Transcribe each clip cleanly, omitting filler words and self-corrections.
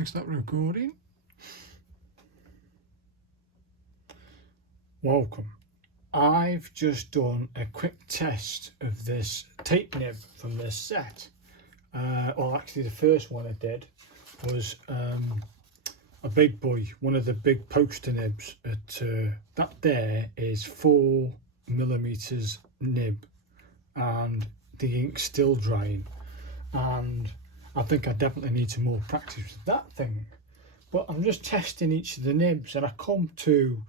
Next up, recording. Welcome. I've just done a quick test of this tape nib from this set. Or actually the first one I did was a big boy, one of the big poster nibs. That there is 4mm nib, and the ink's still drying, and I think I definitely need some more practice with that thing. But I'm just testing each of the nibs, and I come to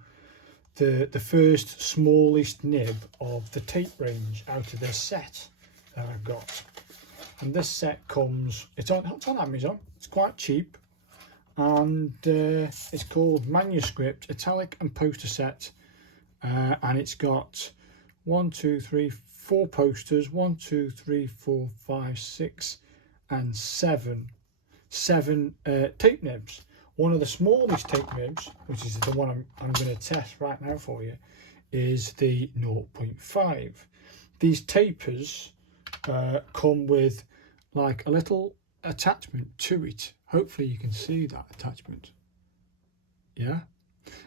the first smallest nib of the tape range out of this set that I've got. And this set comes, it's on Amazon, it's quite cheap, and it's called Manuscript Italic and Poster Set, and it's got 4 posters, 6 and 7 tape nibs. One of the smallest tape nibs, which is the one I'm going to test right now for you, is the 0.5. These tapers come with like a little attachment to it. Hopefully you can see that attachment. Yeah,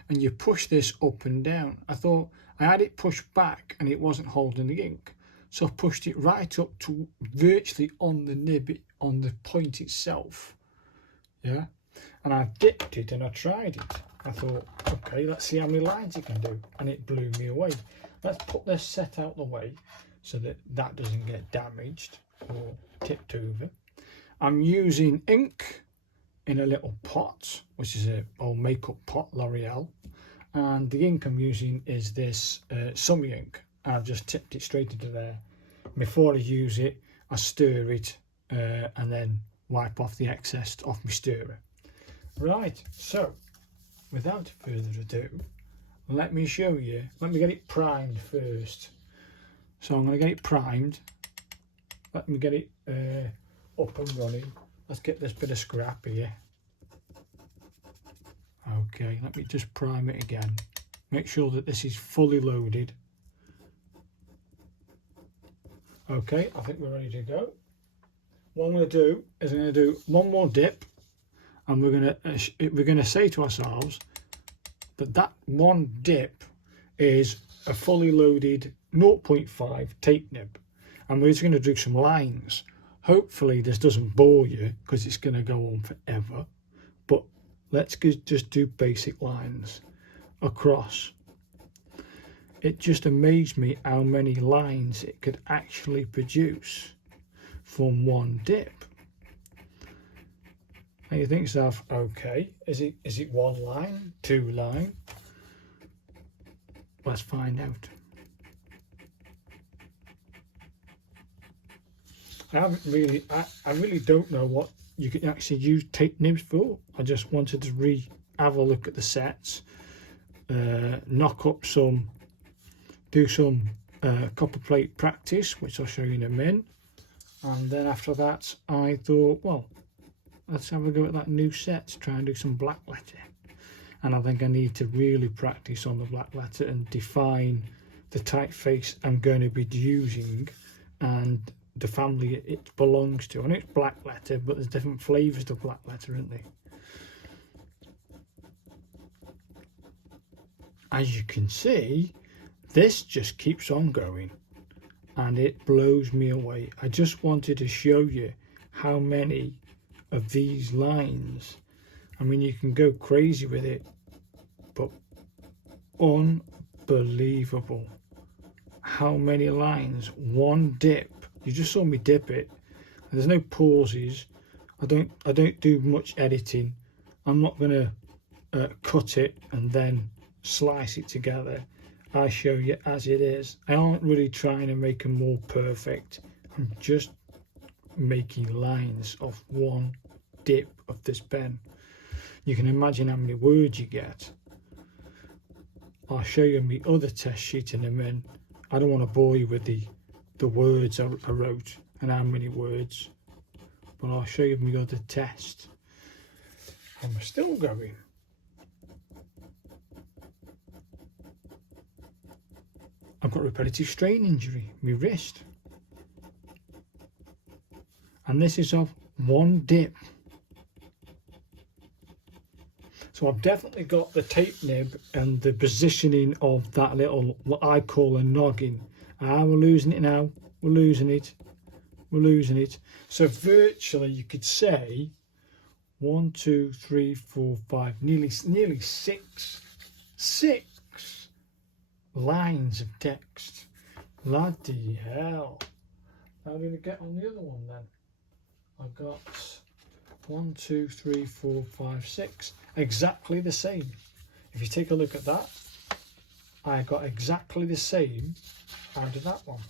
and you push this up and down. I thought I had it pushed back and it wasn't holding the ink, so I pushed it right up to virtually on the nib, on the point itself. Yeah, and I dipped it and I tried it. I thought, okay, let's see how many lines it can do, and it blew me away. Let's put this set out the way so that that doesn't get damaged or tipped over. I'm using ink in a little pot, which is a old makeup pot, L'Oreal, and the ink I'm using is this summer ink. I've just tipped it straight into there. Before I use it, I stir it and then wipe off the excess off my stirrer. Right, so without further ado, let me show you. Let me get it primed first. So I'm going to get it primed. Let me get it up and running. Let's get this bit of scrap here. Okay, let me just prime it again. Make sure that this is fully loaded. Okay, I think we're ready to go. What I'm going to do is I'm going to do one more dip, and we're going to say to ourselves that that one dip is a fully loaded 0.5 tape nib, and we're just going to do some lines. Hopefully this doesn't bore you because it's going to go on forever, but let's just do basic lines across. It just amazed me how many lines it could actually produce from one dip. And you think to yourself, okay, is it one line, 2 line? Let's find out. I really don't know what you can actually use tape nibs for. I just wanted to have a look at the sets, knock up some, do some copperplate practice, which I'll show you in a minute. And then after that, I thought, well, let's have a go at that new set, try and do some black letter. And I think I need to really practice on the black letter and define the typeface I'm going to be using and the family it belongs to. And it's black letter, but there's different flavours of black letter, aren't there? As you can see, this just keeps on going and it blows me away. I just wanted to show you how many of these lines. I mean, you can go crazy with it, but unbelievable how many lines, one dip. You just saw me dip it. There's no pauses. I don't do much editing. I'm not gonna cut it and then slice it together. I show you as it is. I aren't really trying to make them more perfect. I'm just making lines of one dip of this pen. You can imagine how many words you get. I'll show you my other test sheet in a minute. I don't want to bore you with the words I wrote and how many words, but I'll show you my other test. And we're still going. I've got repetitive strain injury, my wrist, and this is of one dip. So I've definitely got the tape nib and the positioning of that little, what I call a noggin. We're losing it now. We're losing it. We're losing it. So virtually you could say 1, 2, 3, 4, 5, nearly six lines of text. Bloody hell. How did I get on the other one then? I've got 1, 2, 3, 4, 5, 6. Exactly the same. If you take a look at that, I got exactly the same out of that one.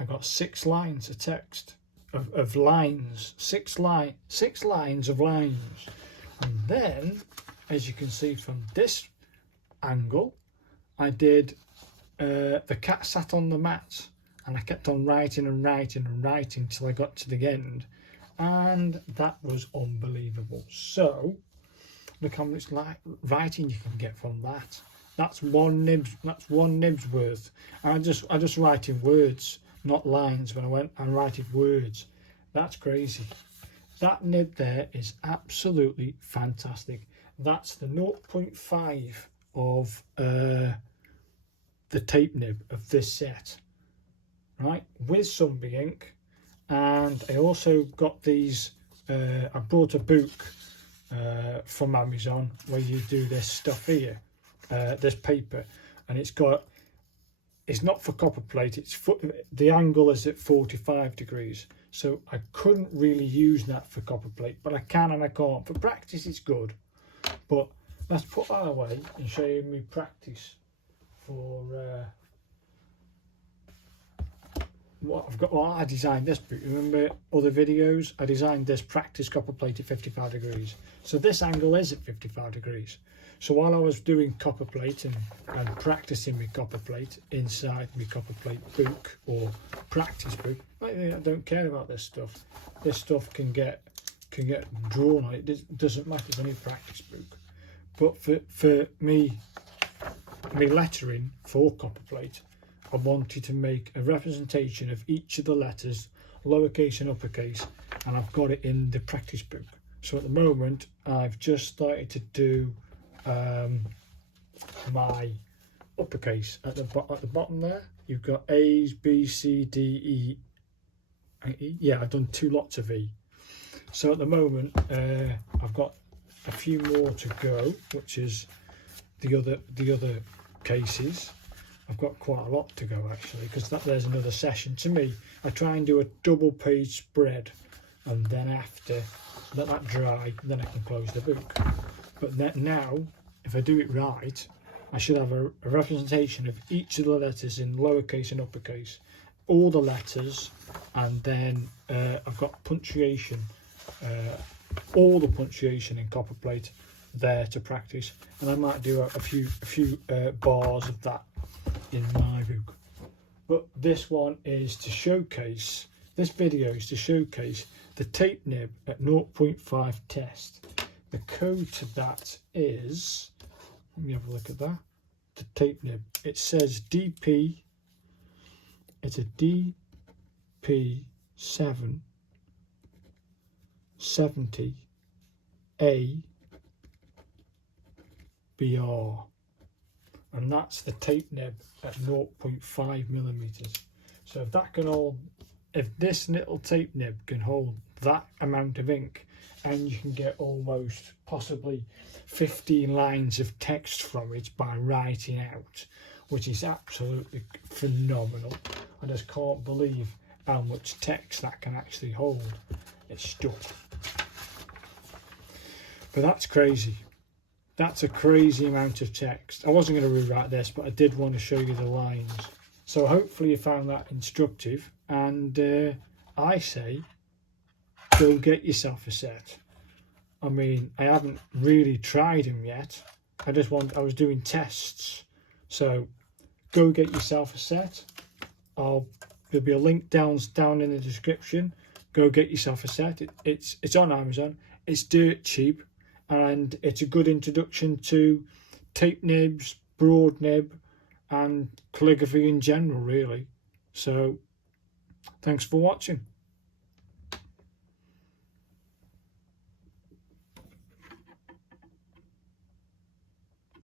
I got 6 lines of text, of lines, 6 lines of lines. And then, as you can see from this angle, I did the cat sat on the mat, and I kept on writing and writing and writing till I got to the end, and that was unbelievable. So look how much writing you can get from that. That's one nib's worth. And I just write in words, not lines. When I write in words. That's crazy. That nib there is absolutely fantastic. That's the 0.5 of the tape nib of this set, right, with Zombie ink. And I also got these, I brought a book from Amazon where you do this stuff here, this paper, and it's not for copperplate, the angle is at 45 degrees, so I couldn't really use that for copperplate, but I can and I can't. For practice it's good, but let's put that away and show you me practice for what I've got. Well, I designed this book. Remember other videos? I designed this practice copperplate at 55 degrees. So this angle is at 55 degrees. So while I was doing copperplate and practicing my copperplate inside my copperplate book or practice book, I don't care about this stuff. This stuff can get drawn on. It doesn't matter. It's only a practice book. But for me lettering for copperplate, I wanted to make a representation of each of the letters, lowercase and uppercase, and I've got it in the practice book. So at the moment, I've just started to do my uppercase. At the bottom there, you've got A's, B, C, D, E, and E. Yeah, I've done 2 lots of E. So at the moment, I've got a few more to go, which is the other cases. I've got quite a lot to go actually, because there's another session. To me, I try and do a double page spread, and then after let that dry, then I can close the book. But now, if I do it right, I should have a representation of each of the letters in lowercase and uppercase, all the letters, and then I've got punctuation, all the punctuation in copperplate there to practice, and I might do a few bars of that in my book. But this one is to showcase, this video is to showcase the tape nib at 0.5 test. The code to that is, let me have a look at that, the tape nib. It says DP, it's a DP7 70 A BR, and that's the tape nib at 0.5 millimeters. So if this little tape nib can hold that amount of ink, and you can get almost possibly 15 lines of text from it by writing out, which is absolutely phenomenal. I just can't believe how much text that can actually hold. It's stuff. But that's crazy. That's a crazy amount of text. I wasn't going to rewrite this, but I did want to show you the lines. So hopefully you found that instructive, and I say go get yourself a set. I mean, I haven't really tried them yet. I was doing tests. So go get yourself a set. There'll be a link down in the description. Go get yourself a set. It's on Amazon. It's dirt cheap, and it's a good introduction to tape nibs, broad nib, and calligraphy in general, really. So thanks for watching.